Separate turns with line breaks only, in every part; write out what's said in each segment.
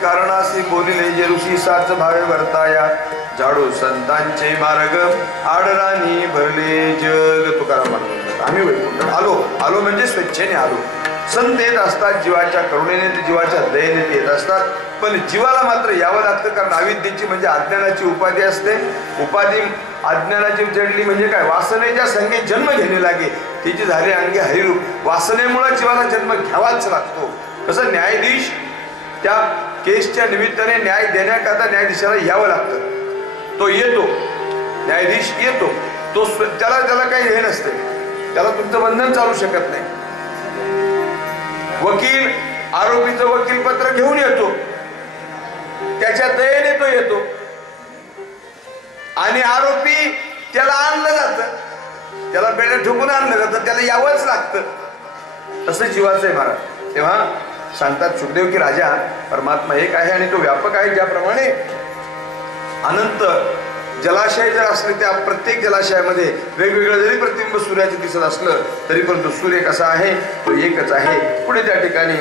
कारणासी बोलिले जे ऋषी साच भावे वर्ताया झाडू संतांचे मार्ग आडराणी भरले जग. तुकाराम आम्ही वैकुंठात आलो. आलो म्हणजे स्वेच्छेने आलो. संत येत असतात जीवाच्या करुणेने ते जीवाच्या दयेने ते येत असतात. पण जीवाला मात्र यावं लागतं कारण अविद्येची म्हणजे अज्ञानाची उपाधी असते. उपाधी अज्ञानाची जडली म्हणजे काय? वासनेच्या संगे जन्म घेणे लागे. तिची झाली अंगे हरिरूप. वासनेमुळे जीवाला जन्म घ्यावाच लागतो. कसं? न्यायाधीश त्या केसच्या निमित्ताने न्याय देण्याकरता न्यायाधीशाला यावं लागतं. तो येतो. न्यायाधीश येतो. तो त्याला त्याला काही हे नसते. त्याला तुमचं बंधन चालू शकत नाही. वकील आरोपीचं वकील पत्र घेऊन येतो. त्याच्या दयेने तो येतो. आणि आरोपी त्याला आणलं जातं. त्याला बेड्या ठोकून आणलं जातं. त्याला यावंच लागतं. तसं जीवाचं आहे महाराज. तेव्हा सांगतात सुखदेव की राजा परमात्मा एक आहे आणि तो व्यापक आहे ज्याप्रमाणे अनंत जलाशय जर असले त्या प्रत्येक जलाशयामध्ये वेगवेगळं जरी प्रतिबिंब सूर्याचे दिसत असलं तरी पण तो सूर्य कसा आहे? तो एकच आहे. पुढे त्या ठिकाणी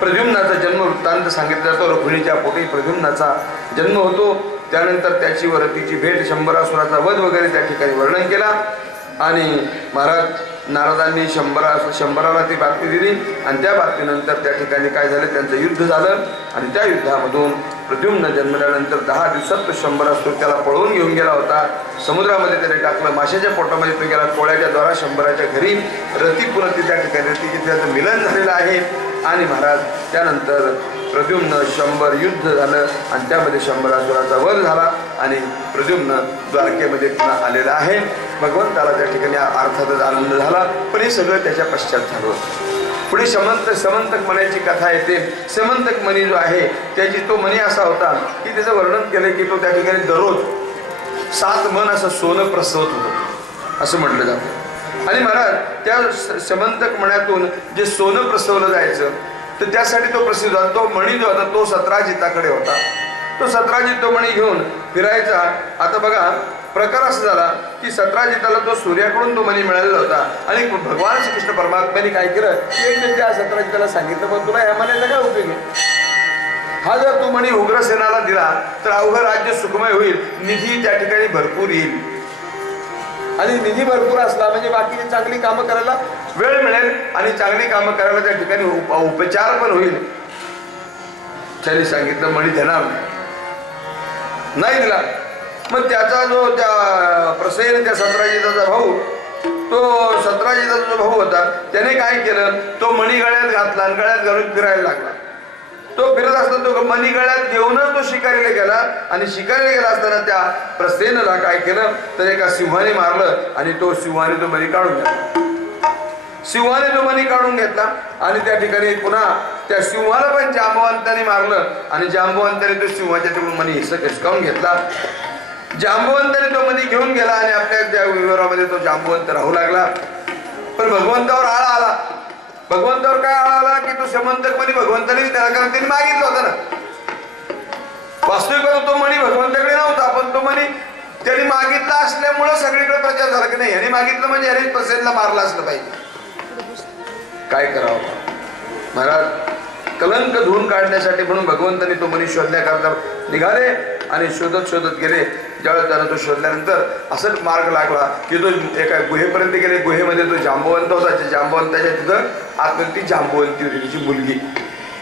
प्रद्युम्नाचा जन्म वृत्तांत सांगितला जातो. रघुनीच्या पोटी प्रद्युम्नाचा जन्म होतो. त्यानंतर त्याची व रतीची भेट शंभरासुराचा वध वगैरे त्या ठिकाणी वर्णन केला. आणि महाराज नारदांनी शंभरा शंभराला ती बातमी दिली आणि त्या बातमीनंतर त्या ठिकाणी काय झालं? त्यांचं युद्ध झालं आणि त्या युद्धामधून प्रद्युम्न जन्मल्यानंतर दहा दिवसात तो शंभरासूर त्याला पळवून घेऊन गेला होता. समुद्रामध्ये त्याने टाकलं माशाच्या पोटामध्ये तो गेला कोळ्याच्या द्वारा शंभराच्या घरी रतीपुरती त्या ठिकाणी रतीचे त्याचं मिलन झालेलं आहे. आणि महाराज त्यानंतर प्रद्युम्न शंभर युद्ध झालं आणि त्यामध्ये शंभरासुराचा वध झाला आणि प्रद्युम्न द्वारकेमध्ये पुन्हा आलेला आहे. भगवंताला त्या ठिकाणी अर्थातच आनंद झाला. पण हे सगळं त्याच्या पश्चात झालं पुढे समंत समंतक मण्याची कथा येते. समंतक मणी जो आहे त्याची तो मणी असा होता की त्याचं वर्णन केलं की तो त्या ठिकाणी दररोज सात मन असं सोनं प्रसवत होतं. असं म्हटलं जातं. आणि महाराज त्या स- समंतक मण्यातून जे सोनं प्रसवलं जायचं तर त्यासाठी तो प्रसिद्ध होता. तो मणी जो होता तो सतराजिताकडे होता. तो सतराजित तो मणी घेऊन फिरायचा. आता बघा प्रकार असा झाला की सतराजिताला तो सूर्याकडून तो मनी मिळालेला होता. आणि भगवान श्रीकृष्ण परमात्म्याने काय केलं? की एक दिवस त्या सतराजिताला सांगितलं पण तुला या मण्याचा काय उपयोग आहे? हा जर तू म्हणी उग्रसेनाला दिला तर अवघं राज्य सुखमय होईल. निधी त्या ठिकाणी भरपूर येईल. आणि निधी भरपूर असला म्हणजे बाकीची चांगली कामं करायला वेळ मिळेल आणि चांगली कामं करायला त्या ठिकाणी उप- उपचार पण होईल. त्यांनी सांगितलं मणी देणार नाही दिला. मग त्याचा जो त्या प्रसेन त्या सतराजिताचा भाऊ तो सतराजीचा जो भाऊ होता त्याने काय केलं? तो मणी गळ्यात घातला आणि गळ्यात घालून फिरायला लागला. तो फिरत असताना तो मणी गळ्यात घेऊनच तो शिकारीला गेला आणि शिकारीला गेला असताना त्या प्रसेनला काय केलं? तर एका सिंहाने मारलं आणि तो सिंहाने तो मणी काढून घेतला. सिंहाने तो मणी काढून घेतला आणि त्या ठिकाणी पुन्हा त्या सिंहाला पण जांबवंताने मारलं आणि जांबवंताने तो सिंहाच्या तिकडून मणी हिसक हिसकावून घेतला. जांबवंताने तो मध्ये घेऊन गेला आणि आपल्या त्या विवरामध्ये तो जांबवंत राहू लागला. पण भगवंतावर आळा आला. भगवंतावर काय आळा आला की तो समंतक मणी भगवंतानेच त्याला कारण त्यांनी मागितलं होतं ना. वास्तविक तो मणी भगवंताकडे नव्हता पण तो मणी त्यांनी मागितला असल्यामुळं सगळीकडे प्रचार झाला की नाही? याने मागितलं म्हणजे याने प्रसेनला मारलं असलं पाहिजे. काय करावं? महाराज कलंक धुवून काढण्यासाठी म्हणून भगवंताने तो मनी शोधण्याकरता निघाले. आणि शोधत शोधत गेले. ज्यावेळेस त्यानं तो शोधल्यानंतर असंच मार्ग लागला की तो एका गुहेपर्यंत गेले. गुहेमध्ये तो जांबवंत होता. त्या जांबवंताच्या तिथं आतमध्ये ती जांबवंती होती तिची मुलगी.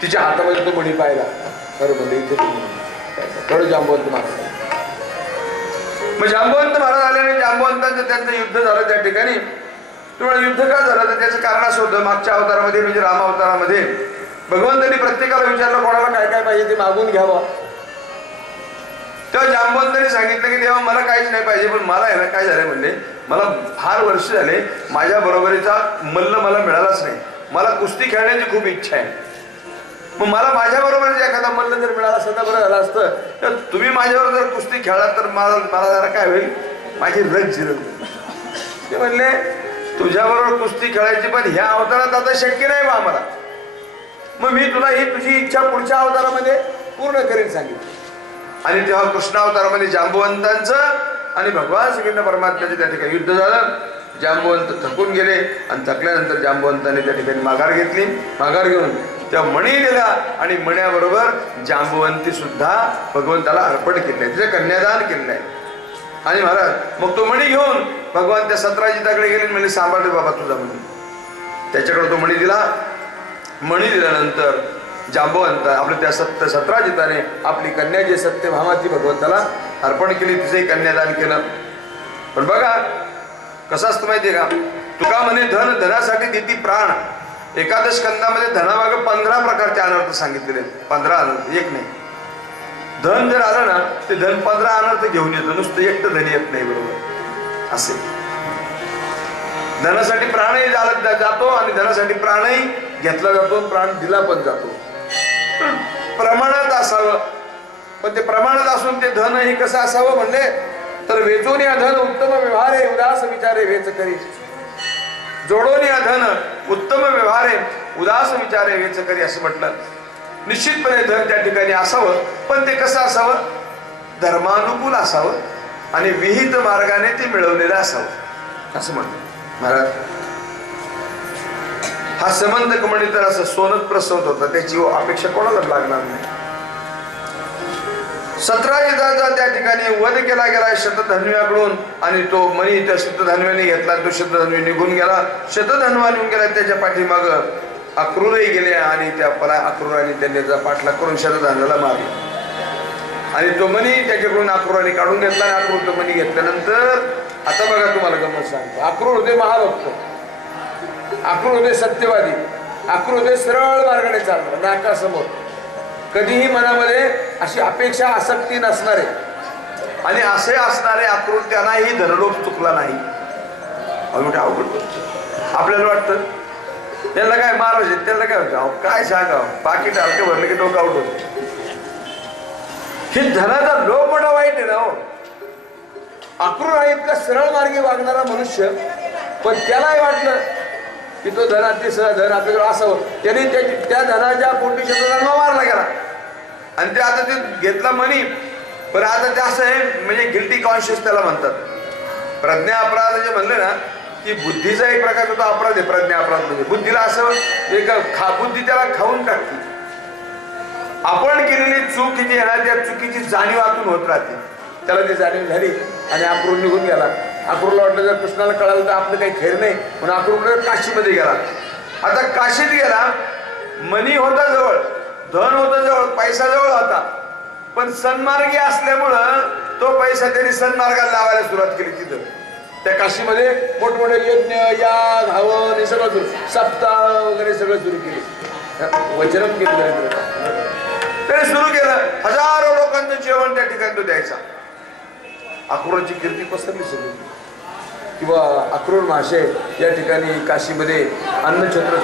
तिच्या हातामध्ये तो मणी पाहिला. बरं म्हणजे इथे थोडं जांबवंत महाराज. मग जांबवंत महाराज आले आणि जांबवंतांचं त्यांचं युद्ध झालं त्या ठिकाणी. तुम्हाला युद्ध का झालं? तर त्याचं कारण असं होतं मागच्या अवतारामध्ये म्हणजे रामावतारामध्ये भगवंतांनी प्रत्येकाला विचारलं कोणाला काय काय पाहिजे ते मागून घ्यावं? तेव्हा जांबवंतांनी सांगितलं की तेव्हा मला काहीच नाही पाहिजे पण मला आहे ना काय झालं म्हणले मला फार वर्ष झाले माझ्या बरोबरीचा मल्ल मला मिळालाच नाही. मला कुस्ती खेळण्याची खूप इच्छा आहे. मग मला माझ्या बरोबर एखादा मल्ल जर मिळाला असता बरं झालं असतं. तर तुम्ही माझ्याबरोबर जर कुस्ती खेळलात तर मला मला जरा काय होईल? माझी रग जिरल ते म्हणले तुझ्याबरोबर कुस्ती खेळायची पण ह्या अवतारात आता शक्य नाही बा आम्हाला. मग मी तुला ही तुझी इच्छा पुढच्या अवतारामध्ये पूर्ण करीन सांगितलं. आणि तेव्हा कृष्णावतारामध्ये जांबुवंतांचं आणि भगवान श्रीकृष्ण परमात्म्याचं त्या ठिकाणी युद्ध झालं. जांबुवंत थकून गेले आणि थकल्यानंतर जांबुवंताने त्या ठिकाणी माघार घेतली. माघार घेऊन त्या मणी दिला आणि मण्याबरोबर जांबुवंती सुद्धा भगवंताला अर्पण केले तिचं कन्यादान केलेलं आहे आणि महाराज मग तो मणी घेऊन भगवान त्या सतराजिताकडे गेले आणि म्हणले सांभाळले बाबा तुझा म्हणून त्याच्याकडे तो मणी दिला. मणी दिल्यानंतर जांबवंत आपलं त्या सत्य सत्राजिताने आपली कन्या जी सत्यभामाची भगवंताला अर्पण केली तिचंही कन्यादान केलं. पण बघा कसं असतं माहितीये का? तुका म्हणे धन धनासाठी देती प्राण. एकादश कंदामध्ये धनामाग पंधरा प्रकारचे अनर्थ सांगितलेले पंधरा अनर्थ एक नाही. धन जर आलं ना ते धन पंधरा अनर्थ घेऊन येतं. नुसतं एकटं धन येत नाही बरोबर. असे. धनासाठी प्राणही जालत जातो आणि धनासाठी प्राणही घेतला जातो प्राण दिला पण जातो. प्रमाणात असावं. पण ते प्रमाणात असून ते धन हे कसं असावं म्हणले? तर वेचून या धन उत्तम व्यवहार आहे उदास विचारे वेच करी. जोडून या धन उत्तम व्यवहार आहे उदास विचारे वेच करी असं म्हटलं. निश्चितपणे धन त्या ठिकाणी असावं. पण ते कसं असावं? धर्मानुकूल असावं आणि विहित मार्गाने ते मिळवलेलं असावं. असं म्हणलं महाराज हा संबंध कमणी तर असं सोनत प्रसवत होता. त्याची अपेक्षा कोणाला लागणार नाही. सतरा युद्धाचा त्या ठिकाणी वध केला गेला शतधन्व्याकडून आणि तो मणी त्या शतधन्व्याने घेतला. तो शतधन्वी निघून गेला. शतधन्वा निघून गेला त्याच्या पाठीमाग अक्रूरही गेले आणि त्या पला अक्रूराने त्यांनी त्याचा करून शतधन्वाला मारला. आणि तो मणी त्याच्याकडून अक्रूराने काढून घेतला आणि अक्रूर तो मणी घेतल्यानंतर आता बघा तुम्हाला गमत सांगतो. अक्रूर होते महाभक्त. अक्रूर सत्यवादी अक्रूर सरळ मार्गाने चालणार नाकासमोर. कधीही मनामध्ये अशी अपेक्षा आसक्ती नसणारे. आणि असे असणारे अक्रूर त्यांनाही धनलोभ चुकला नाही. अहो, अवघड आपल्याला वाटतं? त्याला काय महाराज त्याला काय होतं काय सांगा? पाकिट हलके भरले की डोकं आउट होतं हे धनाचा लोभ मोठा वाईट आहे ना हो. अक्रूर हा इतका सरळ मार्गी वागणारा मनुष्य पण त्यालाही वाटलं की तो धनाचे तिसरा धन आपल्याकडे असावं त्याने त्या- त्या धनाच्या पोटी शब्दांना मारला गेला. आणि ते आता ते घेतला मनी. पण आता ते असं आहे म्हणजे गिल्टी कॉन्शियस त्याला म्हणतात. प्रज्ञा अपराध जे म्हणले ना की बुद्धीचा एक प्रकारचा तो अपराध आहे प्रज्ञा अपराध म्हणजे. बुद्धीला असं एक खा बुद्धी त्याला खाऊन टाकते. आपण केलेली चूक जी आहे ना त्या चुकीची जाणीव आतून होत राहते. त्याला ती जाणीव झाली आणि अक्रूर निघून गेला. अक्रूरला वाटलं जर कृष्णाला कळालं तर आपलं काही खैर नाही. म्हणून अक्रूर काशीमध्ये गेला. आता काशीत गेला मनी होता जवळ धन होता जवळ पैसा जवळ होता. पण सन्मार्गी असल्यामुळं तो पैसा त्यांनी सन्मार्गाला लावायला सुरुवात केली तिथं. त्या काशीमध्ये मोठमोठे यज्ञ याग हवन हे सगळं सुरू सप्ताह वगैरे सगळं सुरू केले. वचनम केलं त्याने. सुरू केलं. हजारो लोकांचं जेवण त्या ठिकाणी तो द्यायचा. अक्रूराची कीर्ती पसरली सगळी किंवा अक्रूर महाशय या ठिकाणी काशीमध्ये अन्नछत्र